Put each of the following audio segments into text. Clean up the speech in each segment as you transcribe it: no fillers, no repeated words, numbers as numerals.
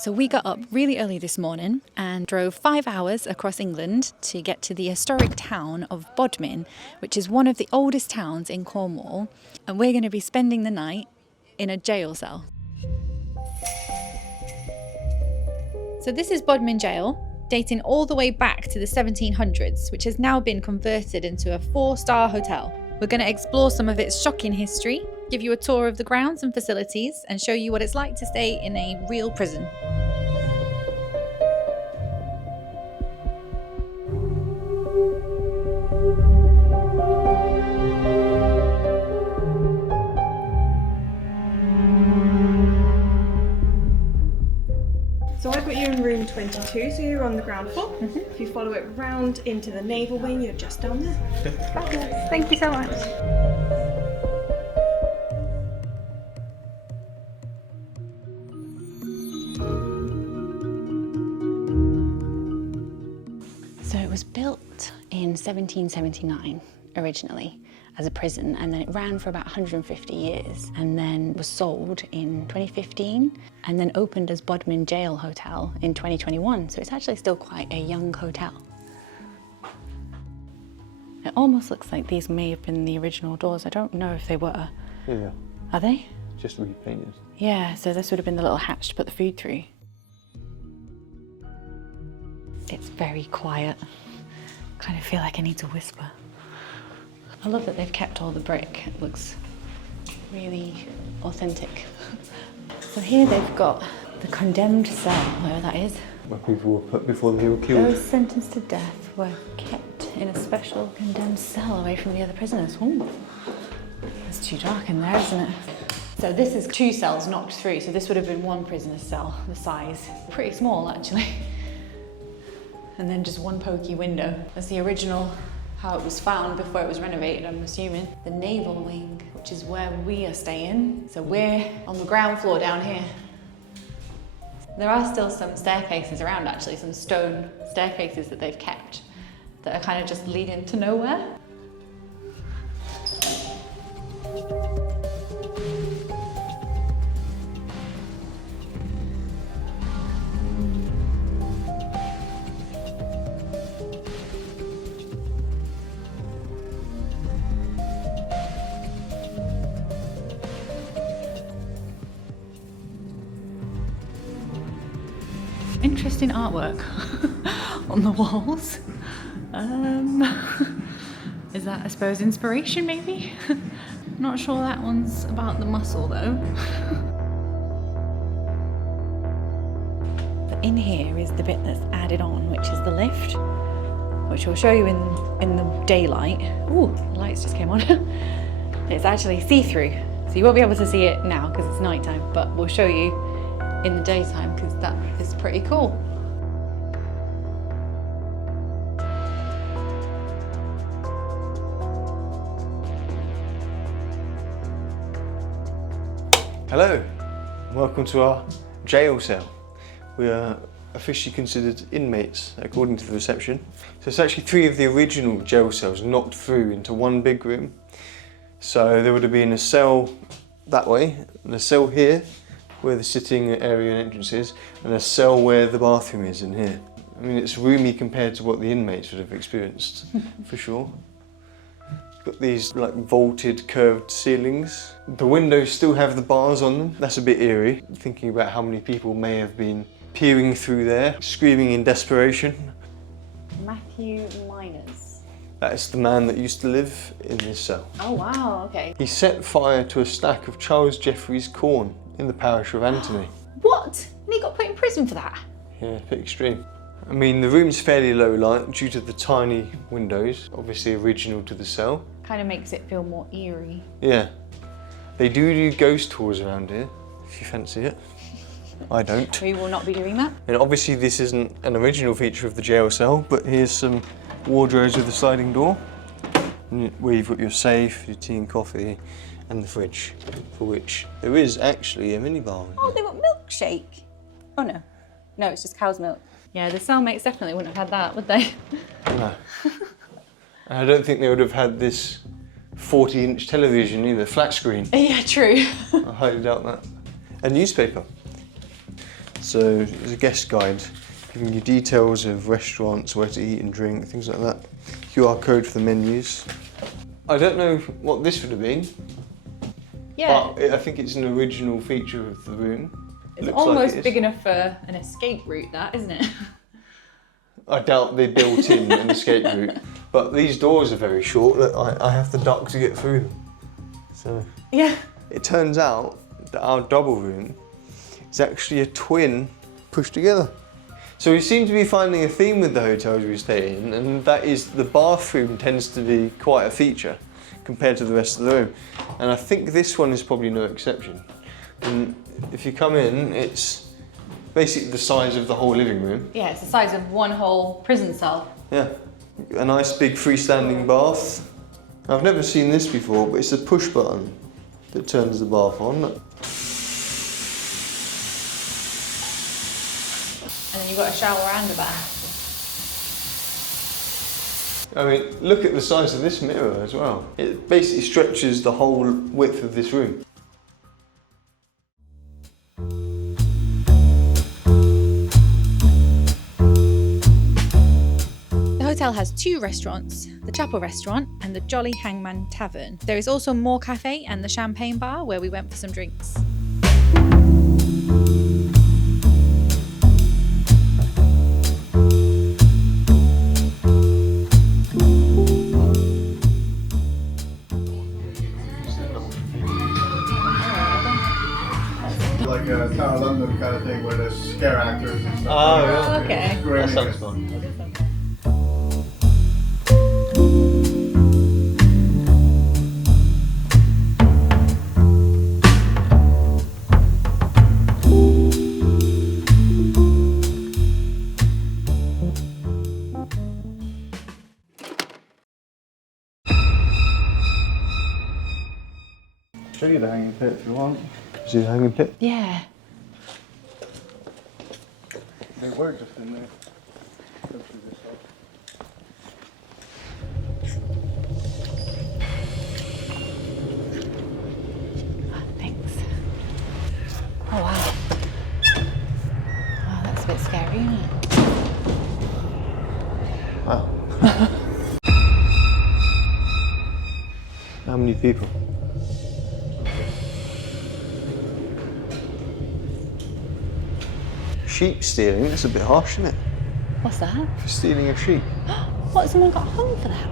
So we got up really early this morning and drove 5 hours across England to get to the historic town of Bodmin, which is one of the oldest towns in Cornwall. And we're going to be spending the night in a jail cell. So this is Bodmin Jail, dating all the way back to the 1700s, which has now been converted into a 4-star hotel. We're going to explore some of its shocking history, give you a tour of the grounds and facilities, and show you what it's like to stay in a real prison. So I've got you in room 22, so you're on the ground floor. If you follow it round into the naval wing, you're just down there. Fabulous. Thank you so much. So it was built in 1779 originally as a prison, and then it ran for about 150 years and then was sold in 2015 and then opened as Bodmin Jail Hotel in 2021. So it's actually still quite a young hotel. It almost looks like these may have been the original doors. I don't know if they were. Yeah. Are they? Just repainted. Yeah, so this would have been the little hatch to put the food through. It's very quiet. Kind of feel like I need to whisper. I love that they've kept all the brick. It looks really authentic. So here they've got the condemned cell, wherever that is. Where people were put before they were killed. Those sentenced to death were kept in a special condemned cell away from the other prisoners. Ooh, it's too dark in there, isn't it? So this is 2 cells knocked through, so this would have been 1 prisoner's cell, the size. Pretty small, actually. And then just 1 pokey window. That's the original, how it was found before it was renovated, I'm assuming. The naval wing, which is where we are staying. So we're on the ground floor down here. There are still some staircases around, actually, some stone staircases that they've kept that are kind of just leading to nowhere. Interesting artwork on the walls. Is that, I suppose, inspiration maybe? Not sure that one's about the muscle though. But in here is the bit that's added on, which is the lift, which we'll show you in the daylight. Ooh, the lights just came on. It's actually see-through, so you won't be able to see it now because it's nighttime, but we'll show you in the daytime because that is pretty cool. Hello, and welcome to our jail cell. We are officially considered inmates according to the reception. So it's actually 3 of the original jail cells knocked through into 1 big room. So there would have been a cell that way, and a cell here, where the sitting area and entrance is, and a cell where the bathroom is in here. I mean, it's roomy compared to what the inmates would have experienced, for sure. Got these like vaulted, curved ceilings. The windows still have the bars on them. That's a bit eerie, thinking about how many people may have been peering through there, screaming in desperation. Matthew Miners. That's the man that used to live in this cell. Oh wow, okay. He set fire to a stack of Charles Jeffreys corn in the parish of Antony. What? And he got put in prison for that? Yeah, a bit extreme. I mean, the room's fairly low light due to the tiny windows, obviously original to the cell. Kind of makes it feel more eerie. Yeah. They do ghost tours around here, if you fancy it. I don't. We will not be doing that. And obviously this isn't an original feature of the jail cell, but here's some wardrobes with a sliding door, where you've got your safe, your tea and coffee, and the fridge, for which there is actually a minibar. Oh, they've got milkshake. Oh no. No, it's just cow's milk. Yeah, the cellmates definitely wouldn't have had that, would they? No. And I don't think they would have had this 40-inch television either, flat screen. Yeah, true. I highly doubt that. A newspaper. So there's a guest guide giving you details of restaurants, where to eat and drink, things like that. QR code for the menus. I don't know what this would have been, Yeah. but I think it's an original feature of the room. It's Looks like almost it is. big enough for an escape route, that, isn't it? I doubt they built in an escape route, but these doors are very short. Look, I have to duck to get through them. So Yeah. it turns out that our double room is actually a twin pushed together. So we seem to be finding a theme with the hotels we stay in, and that is the bathroom tends to be quite a feature compared to the rest of the room. And I think this one is probably no exception. And if you come in, it's basically the size of the whole living room. Yeah, it's the size of one whole prison cell. Yeah, a nice big freestanding bath. I've never seen this before, but it's a push button that turns the bath on. And then you've got a shower and a bath. I mean, look at the size of this mirror as well. It basically stretches the whole width of this room. The hotel has 2 restaurants, the Chapel Restaurant and the Jolly Hangman Tavern. There is also Moor Cafe and the Champagne Bar where we went for some drinks. Like a Tower of London kind of thing where there's scare actors and stuff. Oh, yeah. Okay. Screaming. That sounds fun. Show you the hanging pit if you want. See the hanging pit? Yeah. They were just in there. Go through this stuff. Oh, thanks. Oh wow. Oh, that's a bit scary, isn't it? Wow. How many people? Sheep stealing, that's a bit harsh, isn't it? What's that? For stealing a sheep. What, someone got hung for that?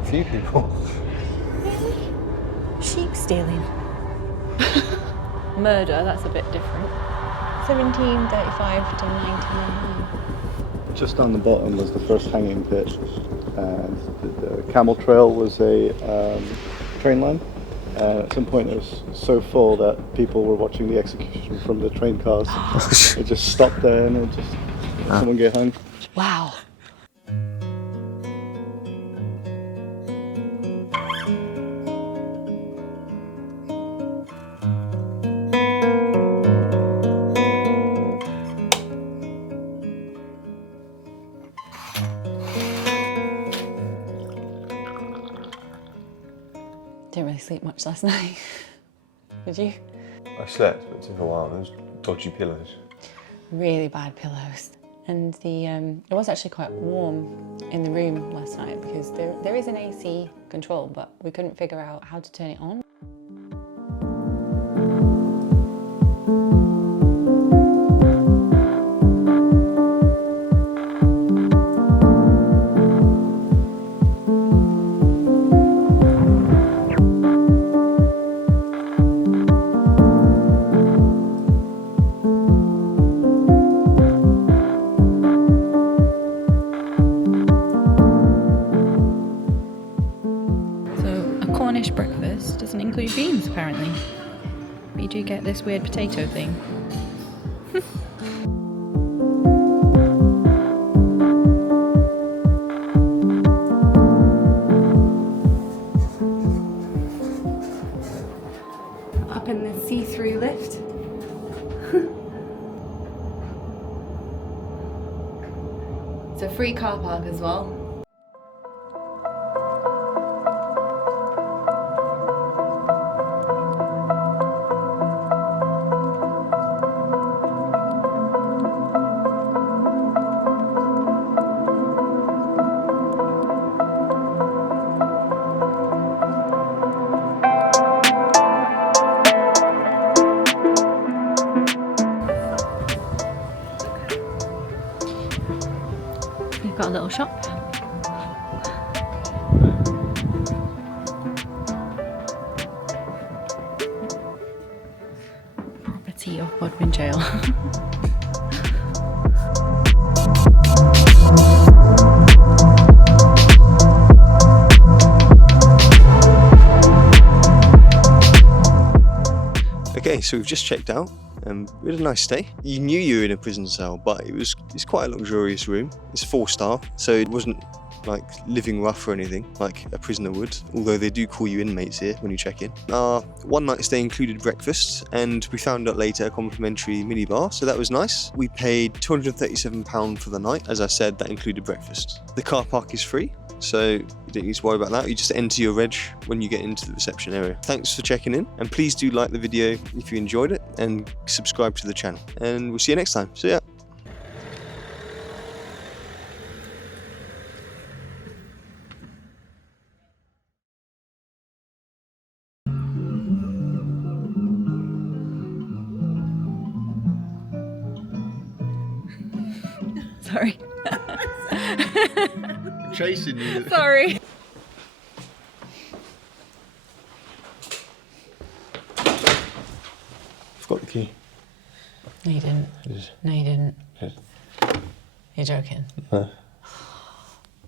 A few people. Really? Sheep stealing. Murder, that's a bit different. 1735 to 1909. Just down the bottom was the first hanging pit, and the camel trail was a train line. At some point it was so full that people were watching the execution from the train cars. It just stopped there and it just someone get hung. Wow. Didn't really sleep much last night. Did you? I slept, but it took a while. Those dodgy pillows. Really bad pillows. And it was actually quite warm in the room last night because there is an AC control, but we couldn't figure out how to turn it on. Cornish breakfast doesn't include beans, apparently. But you do get this weird potato thing. Up in the see-through lift. It's a free car park as well. You've got a little shop. Property of Bodmin Jail. Okay, so we've just checked out. We had a nice stay. You knew you were in a prison cell, but it's quite a luxurious room. It's 4-star, so it wasn't like living rough or anything like a prisoner would, although they do call you inmates here when you check in. Our one night stay included breakfast, and we found out later a complimentary minibar, so that was nice. We paid £237 for the night. As I said, that included breakfast. The car park is free, so you don't need to worry about that. You just enter your reg when you get into the reception area. Thanks for checking in, and please do like the video if you enjoyed it, and subscribe to the channel. And we'll see you next time. See ya. Sorry. Chasing you. Sorry. I've got the key. No, you didn't. Yes. No, you didn't. Yes. You're joking. No.